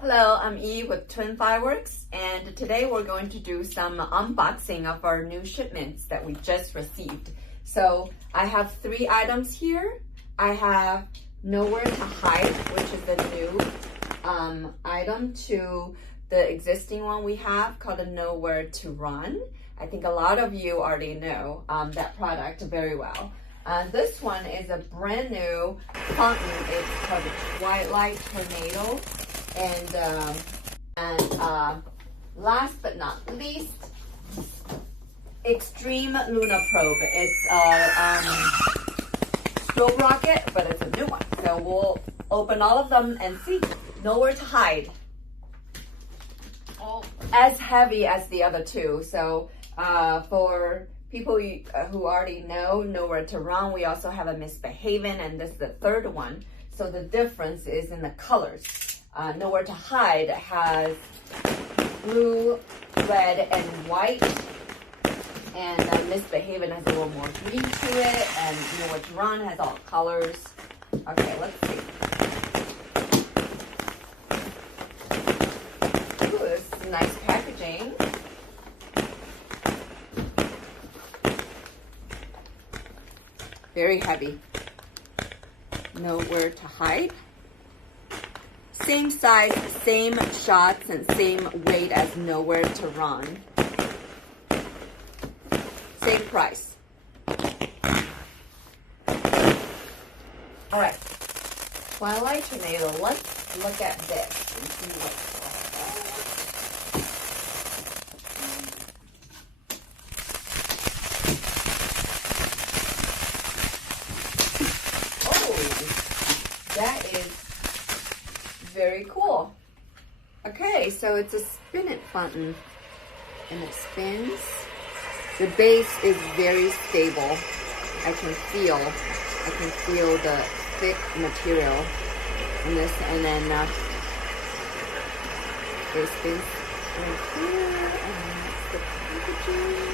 Hello, I'm Eve with Twin Fireworks, and today we're going to do some unboxing of our new shipments that we just received. So I have 3 items here. I have Nowhere to Hide, which is the new item to the existing one we have called the Nowhere to Run. I think a lot of you already know that product very well. This one is a brand new fountain. It's called the Twilight Tornado. And last but not least, Extreme Lunar Probe. It's Strobe Rocket, but it's a new one. So we'll open all of them and see. Nowhere to Hide. As heavy as the other two. So for people who already know Nowhere to Run, we also have a Misbehaving, and this is the 3rd one. So the difference is in the colors. Nowhere to Hide has blue, red, and white, and Misbehaving has a little more green to it, and Nowhere to Run has all colors. Okay, let's see. Ooh, this is nice packaging. Very heavy. Nowhere to Hide. Same size, same shots, and same weight as Nowhere to Run. Same price. All right, Twilight Tornado. Let's look at this and see what's that is very cool. Okay, so it's a spin it fountain, and it spins. The base is very stable. I can feel the thick material in this, and then it spins right here, and that's the packaging.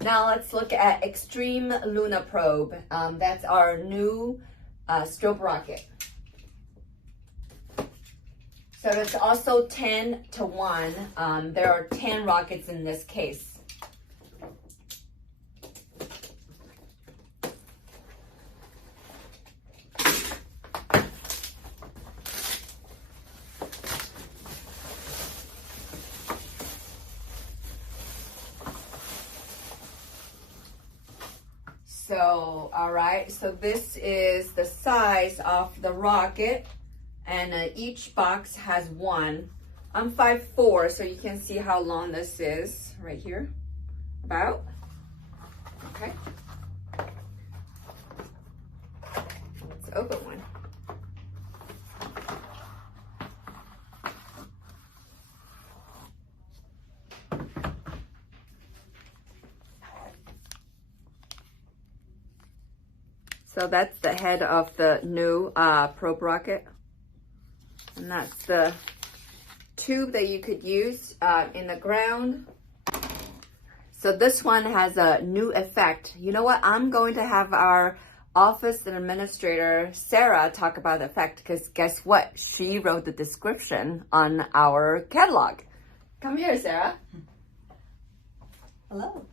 Now let's look at Extreme Lunar Probe. That's our new Strobe Rocket. So it's also 10 to 1. There are 10 rockets in this case. So, all right, so this is the size of the rocket, and each box has 1. I'm 5'4", so you can see how long this is right here, about. Okay. Let's open one. So that's the head of the new probe rocket. And that's the tube that you could use in the ground. So this one has a new effect. You know what? I'm going to have our office and administrator, Sarah, talk about the effect, because guess what? She wrote the description on our catalog. Come here, Sarah. Hello.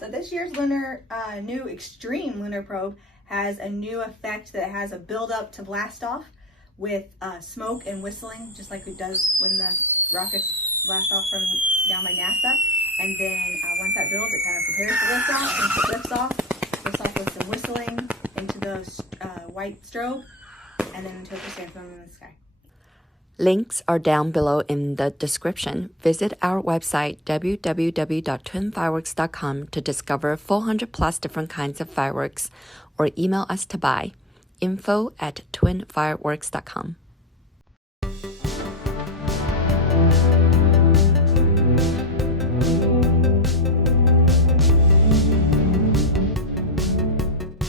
So this year's new Extreme Lunar Probe has a new effect that has a build up to blast off with smoke and whistling, just like it does when the rockets blast off from down by NASA. And then once that builds, it kind of prepares for liftoff. Once it lifts off with some whistling into the white strobe, and then into a chrysanthemum in the sky. Links are down below in the description. Visit our website, www.twinfireworks.com, to discover 400 plus different kinds of fireworks, or email us to buy info@twinfireworks.com.